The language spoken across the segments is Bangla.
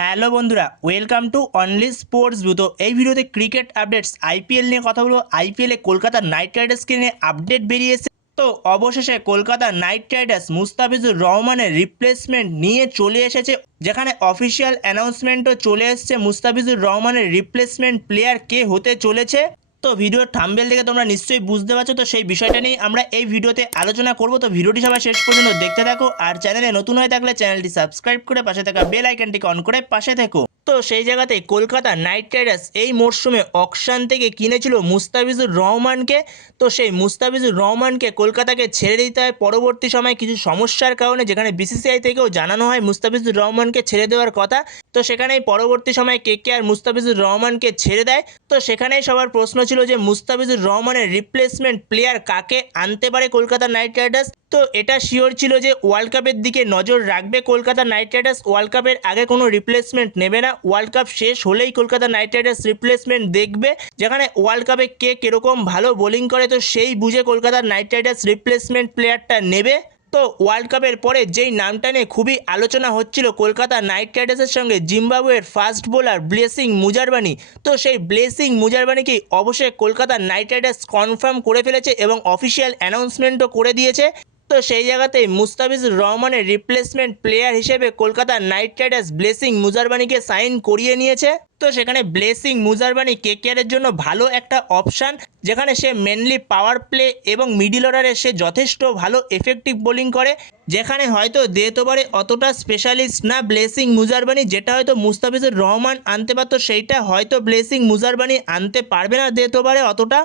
হ্যালো বন্ধুরা, welcome to only sports Beau. তো এই ভিডিওতে ক্রিকেট আপডেটস আইপিএল নিয়ে কথা বলবো। আইপিএলে কলকাতা নাইট রাইডার্সকে নিয়ে আপডেট বেরিয়েছে। তো অবশেষে কলকাতা নাইট রাইডার্স মুস্তাফিজুর রহমানের রিপ্লেসমেন্ট নিয়ে চলে এসেছে, যেখানে অফিসিয়াল অ্যানাউন্সমেন্টও চলে এসেছে মুস্তাফিজুর রহমানের রিপ্লেসমেন্ট প্লেয়ার কে হতে চলেছে। তো ভিডিওর থাম্বনেল দেখে তোমরা নিশ্চয়ই বুঝতে পারছো, তো সেই বিষয়টা নিয়ে আমরা এই ভিডিওতে আলোচনা করব। তো ভিডিওটি সবাই শেষ পর্যন্ত দেখতে থাকো, আর চ্যানেলে নতুন হয়ে থাকলে চ্যানেলটি সাবস্ক্রাইব করে পাশে থাকা বেল আইকনটিকে অন করে পাশে থেকো। তো সেই জায়গাতে কলকাতা নাইট রাইডার্স এই মরশুমে অকশন থেকে কিনেছিল মুস্তাফিজুর রহমানকে। তো সেই মুস্তাফিজুর রহমানকে কলকাতাকে ছেড়ে দিতে হয় পরবর্তী সময় কিছু সমস্যার কারণে, যেখানে বিসিসিআই থেকেও জানানো হয় মুস্তাফিজুর রহমানকে ছেড়ে দেওয়ার কথা। তো সেখানেই পরবর্তী সময় কেকেআর মুস্তাফিজুর রহমানকে ছেড়ে দেয়। তো সেখানেই সবার প্রশ্ন ছিল যে মুস্তাফিজুর রহমানের রিপ্লেসমেন্ট প্লেয়ার কাকে আনতে পারে কলকাতা নাইট রাইডার্স। তো এটা শিওর ছিল যে ওয়ার্ল্ড কাপের দিকে নজর রাখবে কলকাতা নাইট রাইডার্স, ওয়ার্ল্ড কাপের আগে কোনো রিপ্লেসমেন্ট নেবে না। ওয়ার্ল্ড কাপ শেষ হলেই কলকাতা নাইট রাইডার্স রিপ্লেসমেন্ট দেখবে, যেখানে ওয়ার্ল্ড কাপে কে কীরকম ভালো বোলিং করে তো সেই বুঝে কলকাতা নাইট রাইডার্স রিপ্লেসমেন্ট প্লেয়ারটা নেবে। তো ওয়ার্ল্ড কাপের পরে যেই নামটা নিয়ে খুবই আলোচনা হচ্ছিল কলকাতা নাইট রাইডার্সের সঙ্গে, জিম্বাবুয়ের ফাস্ট বোলার ব্লেসিং মুজারবানি। তো সেই ব্লেসিং মুজারবানিকেই অবশ্যই কলকাতা নাইট রাইডার্স কনফার্ম করে ফেলেছে এবং অফিসিয়াল অ্যানাউন্সমেন্টও করে দিয়েছে। তো সেই জায়গাতেই মুস্তাফিজুর রহমানের রিপ্লেসমেন্ট প্লেয়ার হিসেবে কলকাতা নাইট রাইডার্স ব্লেসিং মুজারবানিকে সাইন করিয়ে নিয়েছে। তো সেখানে ব্লেসিং মুজারবানি কেকেআরের জন্য ভালো একটা অপশান, যেখানে সে মেনলি পাওয়ার প্লে এবং মিডিল অর্ডারে সে যথেষ্ট ভালো এফেক্টিভ বোলিং করে, যেখানে হয়তো ডেথ ওভারে অতটা স্পেশালিস্ট না ব্লেসিং মুজারবানি, যেটা হয়তো মুস্তাফিজুর রহমান আনতে পারতো সেইটা হয়তো ব্লেসিং মুজারবানি আনতে পারবে না ডেথ ওভারে অতটা।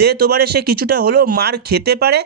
ডেথ ওভারে সে কিছুটা হলেও মার খেতে পারে,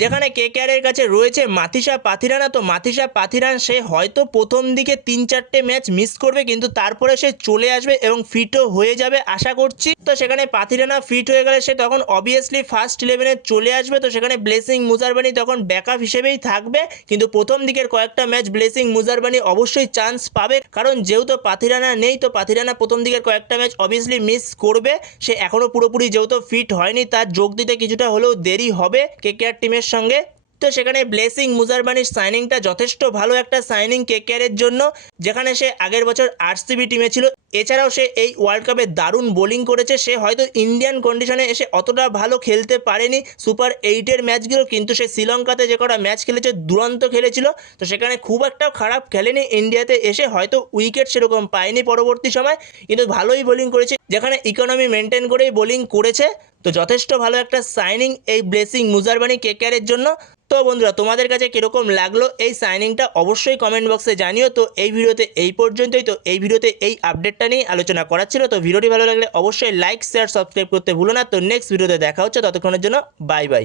যেখানে কেকেআরের কাছে রয়েছে মাথিসা পাথিরানা। তো মাথিসা পাথিরান সে হয়তো প্রথম দিকে 3-4টে ম্যাচ মিস করবে, কিন্তু তারপরে সে চলে আসবে এবং ফিটও হয়ে যাবে আশা করছি। তো সেখানে পাথিরানা ফিট হয়ে গেলে সে তখন অবভিয়াসলি ফার্স্ট 11-এ চলে আসবে। তো সেখানে ব্লেসিং মুজারবানি তখন ব্যাকআপ হিসেবেই থাকবে, কিন্তু প্রথম দিকের কয়েকটা ম্যাচ ব্লেসিং মুজারবানি অবশ্যই চান্স পাবে, কারণ যেহেতু পাথিরানা নেই তো পাথিরানা প্রথম দিকের কয়েকটা ম্যাচ অবভিয়াসলি মিস করবে। সে এখনও পুরোপুরি যেহেতু ফিট হয়নি, তার যোগ দিতে কিছুটা হলেও দেরি হবে কেকেআর টিমের সঙ্গে। তো সেখানে ব্লেসিং মুজারবানির সাইনিংটা যথেষ্ট ভালো একটা সাইনিং কেকেআরের জন্য, যেখানে সে আগের বছর আরসিবি টিমে ছিল। এছাড়াও সে এই ওয়ার্ল্ড কাপে দারুণ বোলিং করেছে। সে হয়তো ইন্ডিয়ান কন্ডিশনে এসে অতটা ভালো খেলতে পারেনি সুপার 8-এর ম্যাচগুলো, কিন্তু সে শ্রীলঙ্কাতে যে কটা ম্যাচ খেলেছে দুরন্ত খেলেছিল। তো সেখানে খুব একটা খারাপ খেলেনি, ইন্ডিয়াতে এসে হয়তো উইকেট সেরকম পায়নি পরবর্তী সময়, কিন্তু ভালোই বোলিং করেছে, যেখানে ইকোনমি মেনটেন করেই বোলিং করেছে। তো যথেষ্ট ভালো একটা সাইনিং এই ব্লেসিং মুজারবানি কেকেআরের জন্য। তো বন্ধুরা, তোমাদের কাছে কীরকম লাগলো এই সাইনিংটা অবশ্যই কমেন্ট বক্সে জানিও। তো এই ভিডিওতে এই পর্যন্তই। তো এই ভিডিওতে এই আপডেটটা নিয়ে আলোচনা করার ছিল। তো ভিডিওটি ভালো লাগলে অবশ্যই লাইক শেয়ার সাবস্ক্রাইব করতে ভুলো না। তো নেক্সট ভিডিওতে দেখা হচ্ছে, ততক্ষণের জন্য বাই বাই।